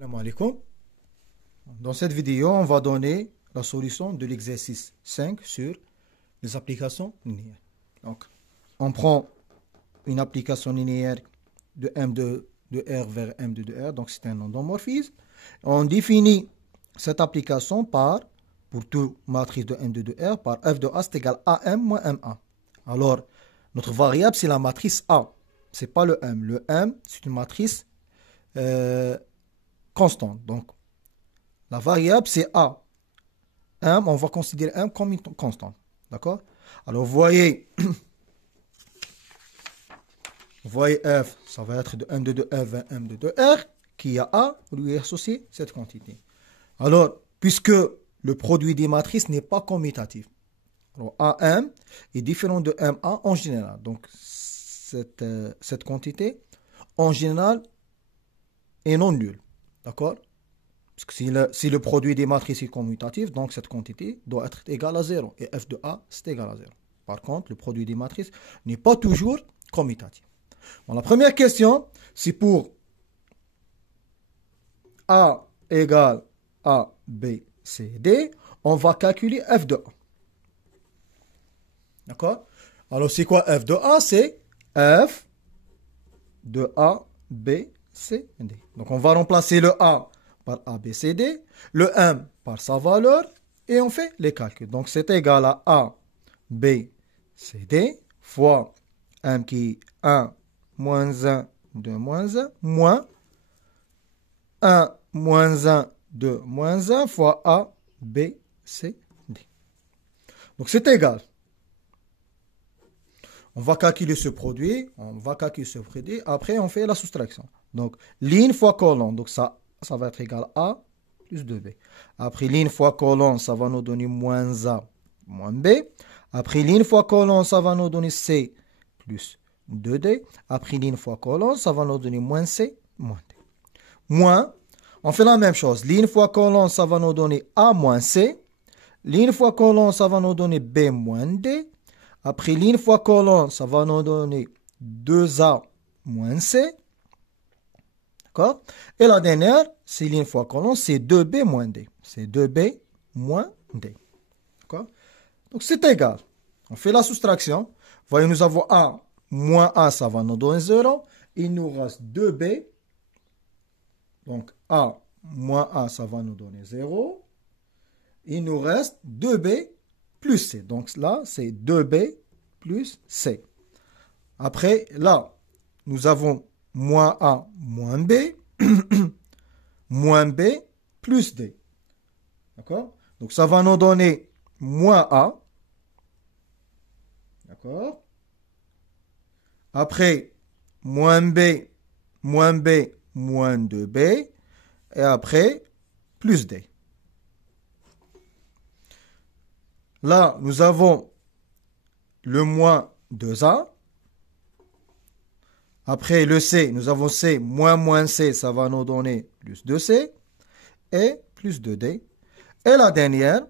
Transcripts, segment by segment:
Salam alaikum. Dans cette vidéo, on va donner la solution de l'exercice 5 sur les applications linéaires. Donc, on prend une application linéaire de M2 de R vers M2 de R, donc c'est un endomorphisme. On définit cette application par, pour toute matrice de M2 de R, par F de A c'est égal à AM moins MA. Alors, notre variable, c'est la matrice A. Ce n'est pas le M. Le M, c'est une matrice constante. Donc, la variable, c'est A. M, on va considérer M comme une constante. D'accord? Alors, vous voyez F, ça va être de M2 de R vers M2 de R, qui a A, vous lui associez cette quantité. Alors, puisque le produit des matrices n'est pas commutatif, alors AM est différent de MA en général. Donc, cette quantité, en général, est non nulle. D'accord? Parce que si le produit des matrices est commutatif, donc cette quantité doit être égale à 0. Et f de A, c'est égal à 0. Par contre, le produit des matrices n'est pas toujours commutatif. Bon, la première question, c'est pour A égale A, B, C, D. On va calculer f de A. D'accord? Alors, c'est quoi f de A? C'est f de A, B, C, D. Donc, on va remplacer le A par A, B, C, D, le M par sa valeur, et on fait les calculs. Donc, c'est égal à A, B, C, D, fois M qui est 1, moins 1, 2, moins 1, moins 1, moins 1, 2, moins 1, fois A, B, C, D. Donc, c'est égal. On va calculer ce produit, après on fait la soustraction. Donc, ligne fois colonne, donc ça va être égal à A plus 2B. Après, ligne fois colonne, ça va nous donner moins A moins B. Après, ligne fois colonne, ça va nous donner C plus 2D. Après, ligne fois colonne, ça va nous donner moins C moins D. Moins, on fait la même chose. Ligne fois colonne, ça va nous donner A moins C. Ligne fois colonne, ça va nous donner B moins D. Après, ligne fois colonne, ça va nous donner 2A moins C. D'accord? Et la dernière, c'est ligne fois colonne, c'est 2B moins D. C'est 2B moins D. D'accord? Donc, c'est égal. On fait la soustraction. Voyez, nous avons A moins A, ça va nous donner 0. Il nous reste 2B. Donc, A moins A, ça va nous donner 0. Il nous reste 2B plus C. Donc, là, c'est 2B plus C. Après, là, nous avons moins A moins B, moins B plus D. D'accord? Donc, ça va nous donner moins A. D'accord? Après, moins B, moins 2B. Et après, plus D. Là, nous avons le moins 2A. Après le C, nous avons C moins C, ça va nous donner plus 2C et plus 2D. Et la dernière,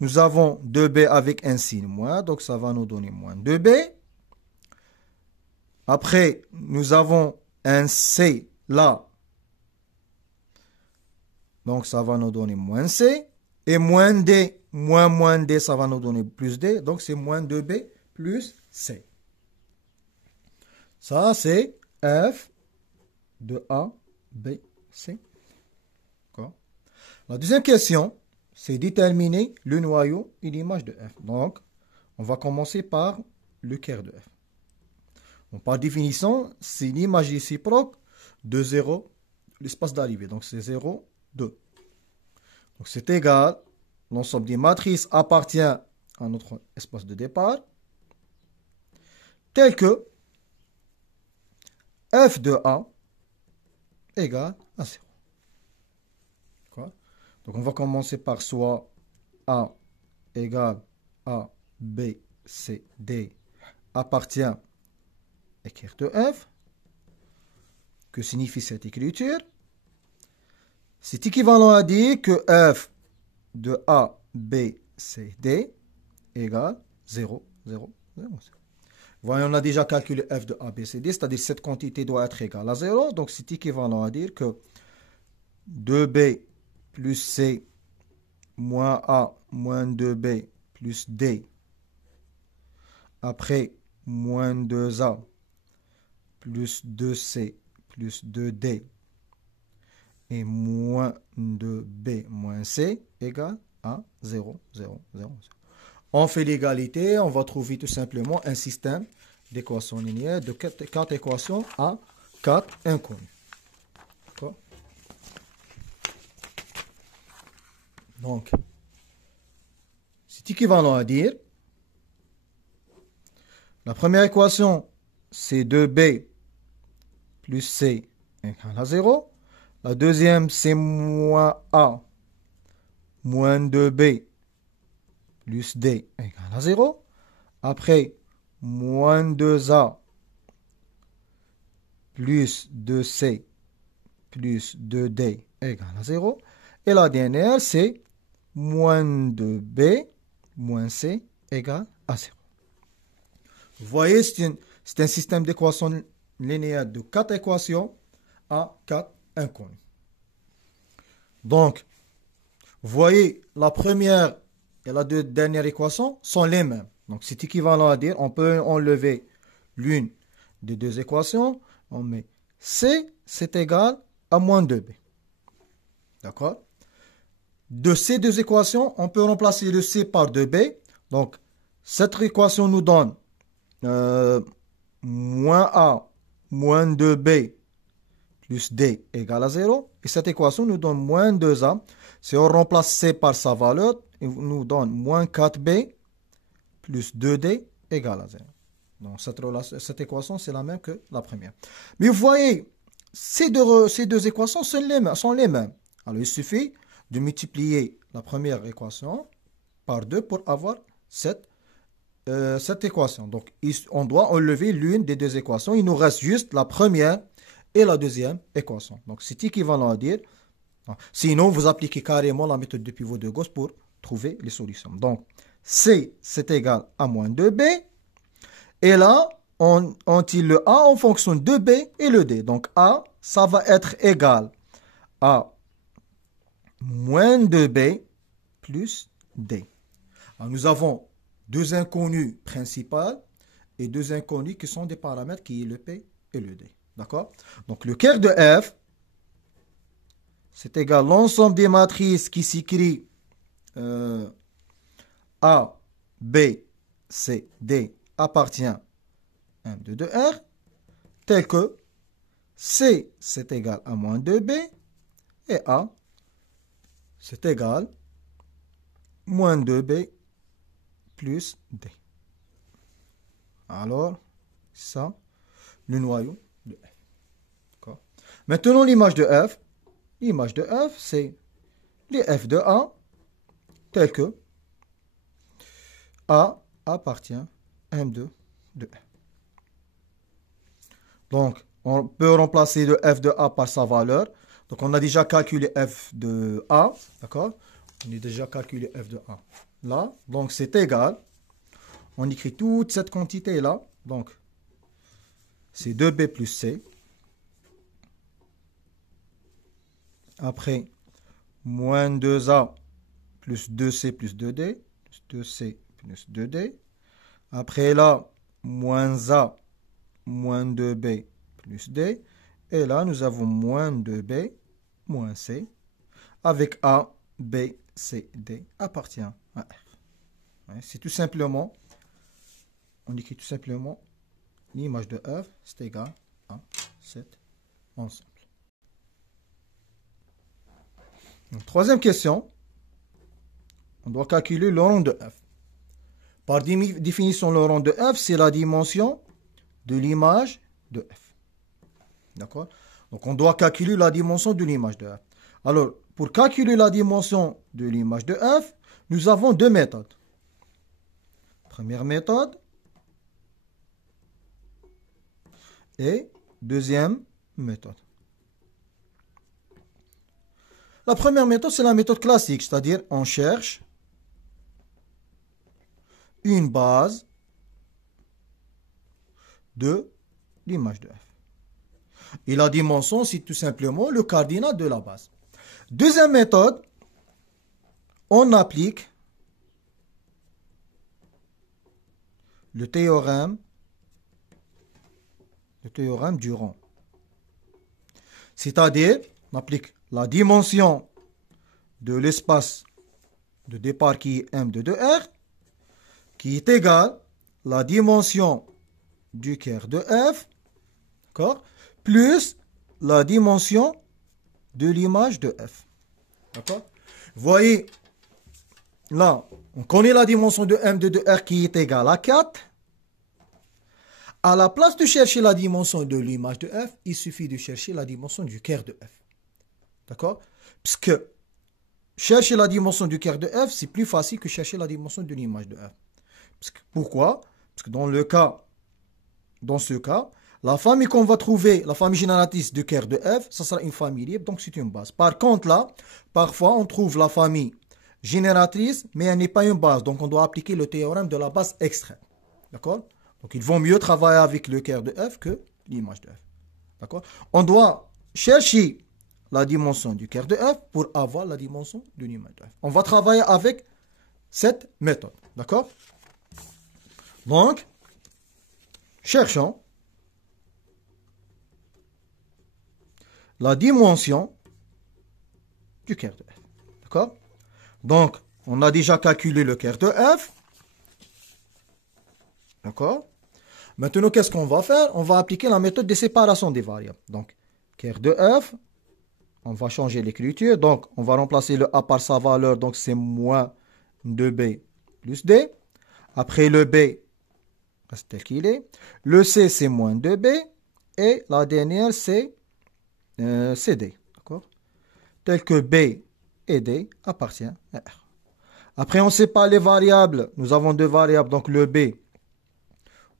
nous avons 2B avec un signe moins, donc ça va nous donner moins 2B. Après, nous avons un C là, donc ça va nous donner moins C. Et moins D, moins D, ça va nous donner plus D, donc c'est moins 2B plus C. Ça, c'est F de A, B, C. La deuxième question, c'est déterminer le noyau et l'image de F. Donc, on va commencer par le cœur de F. Donc, par définition, c'est l'image réciproque de 0, l'espace d'arrivée. Donc, c'est 0, 2. Donc, c'est égal, l'ensemble des matrices appartient à notre espace de départ, tel que F de A égale à 0. Donc, on va commencer par soit A égale A, B, C, D appartient à écrire de F. Que signifie cette écriture? C'est équivalent à dire que F de A, B, C, D égale 0, 0, 0, 0. Voyons, on a déjà calculé F de A, B, C, D, c'est-à-dire cette quantité doit être égale à 0. Donc, c'est équivalent à dire que 2b plus c moins a moins 2b plus d. Après, moins 2a plus 2c plus 2d et moins 2b moins c égale à 0, 0, 0. On fait l'égalité, on va trouver tout simplement un système d'équations linéaires de 4 équations à 4 inconnues. D'accord? Donc, c'est équivalent à dire, la première équation, c'est 2b plus c égale à 0. La deuxième, c'est moins a moins 2b plus d égale à 0. Après, moins 2a plus 2c plus 2d égale à 0. Et la dernière, c'est moins 2b moins c égale à 0. Vous voyez, c'est un système d'équations linéaires de 4 équations à 4 inconnues. Donc, vous voyez, la première et la dernière équation sont les mêmes. Donc, c'est équivalent à dire, on peut enlever l'une des deux équations. On met C, c'est égal à moins 2B. D'accord? De ces deux équations, on peut remplacer le C par 2B. Donc, cette équation nous donne moins A moins 2B plus D égale à 0. Et cette équation nous donne moins 2A. Si on remplace C par sa valeur, il nous donne moins 4B plus 2D égale à 0. Donc cette équation, c'est la même que la première. Mais vous voyez, ces deux équations sont les mêmes. Alors il suffit de multiplier la première équation par 2 pour avoir cette équation. Donc on doit enlever l'une des deux équations. Il nous reste juste la première et la deuxième équation. Donc c'est équivalent à dire, sinon vous appliquez carrément la méthode de pivot de Gauss pour trouver les solutions. Donc C, c'est égal à moins 2B. Et là, on tire le A en fonction de B et le D. Donc A, ça va être égal à moins 2B plus D. Alors, nous avons deux inconnues principales et deux inconnues qui sont des paramètres qui est le P et le D. D'accord? Donc le curve de F, c'est égal à l'ensemble des matrices qui s'écrit A, B, C, D appartient à 1, 2, 2, R, tel que C, c'est égal à moins 2B et A, c'est égal à moins 2B plus D. Alors, ça, le noyau de F. Maintenant, l'image de F. L'image de F, c'est les F de A, tel que A appartient à M2 de F. Donc, on peut remplacer le F de A par sa valeur. Donc, on a déjà calculé F de A. D'accord? On a déjà calculé F de A. Là, donc c'est égal. On écrit toute cette quantité-là. Donc, c'est 2B plus C. Après, moins 2A plus 2C plus 2D. Plus 2C plus 2D. Après là, moins A moins 2B plus D. Et là, nous avons moins 2B moins C. Avec A, B, C, D appartient à R. C'est tout simplement, on écrit tout simplement l'image de F, c'est égal à cet ensemble. Donc, troisième question, on doit calculer le rang de F. Par définition, le rang de F, c'est la dimension de l'image de F. D'accord? Donc, on doit calculer la dimension de l'image de F. Alors, pour calculer la dimension de l'image de F, nous avons deux méthodes. Première méthode et deuxième méthode. La première méthode, c'est la méthode classique, c'est-à-dire on cherche une base de l'image de F. Et la dimension, c'est tout simplement le cardinal de la base. Deuxième méthode, on applique le théorème du rond. C'est-à-dire, on applique la dimension de l'espace de départ qui est M de R, qui est égale la dimension du cœur de F, d'accord, plus la dimension de l'image de F. D'accord? Vous voyez, là, on connaît la dimension de M de R qui est égale à 4. À la place de chercher la dimension de l'image de F, il suffit de chercher la dimension du cœur de F. D'accord? Puisque chercher la dimension du cœur de F, c'est plus facile que chercher la dimension de l'image de F. Pourquoi? Parce que dans ce cas, la famille qu'on va trouver, la famille génératrice du cœur de F, ça sera une famille libre, donc c'est une base. Par contre, là, parfois, on trouve la famille génératrice, mais elle n'est pas une base. Donc, on doit appliquer le théorème de la base extrême. D'accord? Donc, il vaut mieux travailler avec le cœur de F que l'image de F. D'accord? On doit chercher la dimension du cœur de F pour avoir la dimension de l'image de F. On va travailler avec cette méthode. D'accord? Donc, cherchons la dimension du cœur de F. D'accord? Donc, on a déjà calculé le cœur de F. D'accord? Maintenant, qu'est-ce qu'on va faire? On va appliquer la méthode de séparation des variables. Donc, cœur de F, on va changer l'écriture. Donc, on va remplacer le A par sa valeur. Donc, c'est moins 2B plus D. Après, le B reste tel qu'il est. Le C, c'est moins 2B. Et la dernière, c'est D. D'accord? Tel que B et D appartient à R. Après, on sépare les variables. Nous avons deux variables. Donc, le B,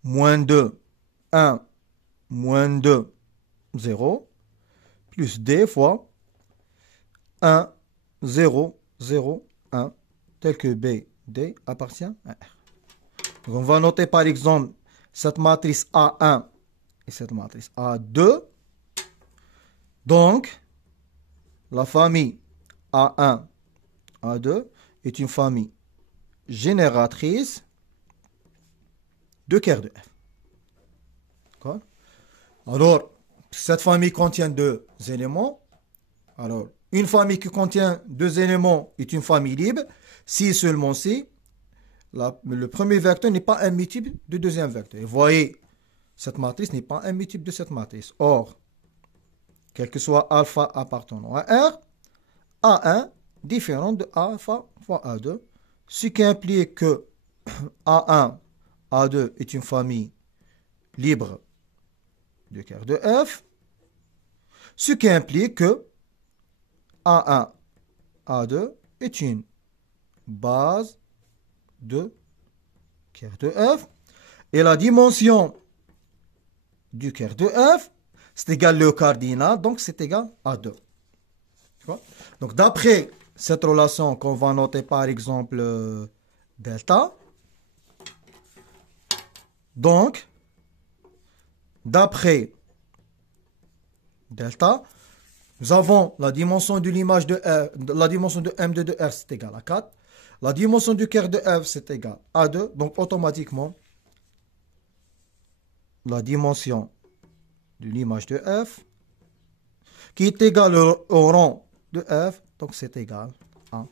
moins 2, 1, moins 2, 0, plus D fois 1, 0, 0, 1, tel que B, D appartient à R. Donc, on va noter par exemple cette matrice A1 et cette matrice A2. Donc, la famille A1, A2 est une famille génératrice de cœur de F. D'accord? Alors, cette famille contient deux éléments. Alors, une famille qui contient deux éléments est une famille libre si seulement si le premier vecteur n'est pas un multiple du deuxième vecteur. Et vous voyez, cette matrice n'est pas un multiple de cette matrice. Or, quel que soit alpha appartenant à R, A1 différent de alpha fois A2, ce qui implique que A1, A2 est une famille libre du cœur de F, ce qui implique que A1, A2 est une base de cœur de F, et la dimension du cœur de F, c'est égal le cardinal, donc c'est égal à 2. Donc d'après cette relation qu'on va noter par exemple delta, donc d'après delta, nous avons la dimension de l'image de R, la dimension de M de R, c'est égal à 4. La dimension du cœur de F, c'est égal à 2. Donc, automatiquement, la dimension de l'image de F, qui est égale au rang de F, donc c'est égal à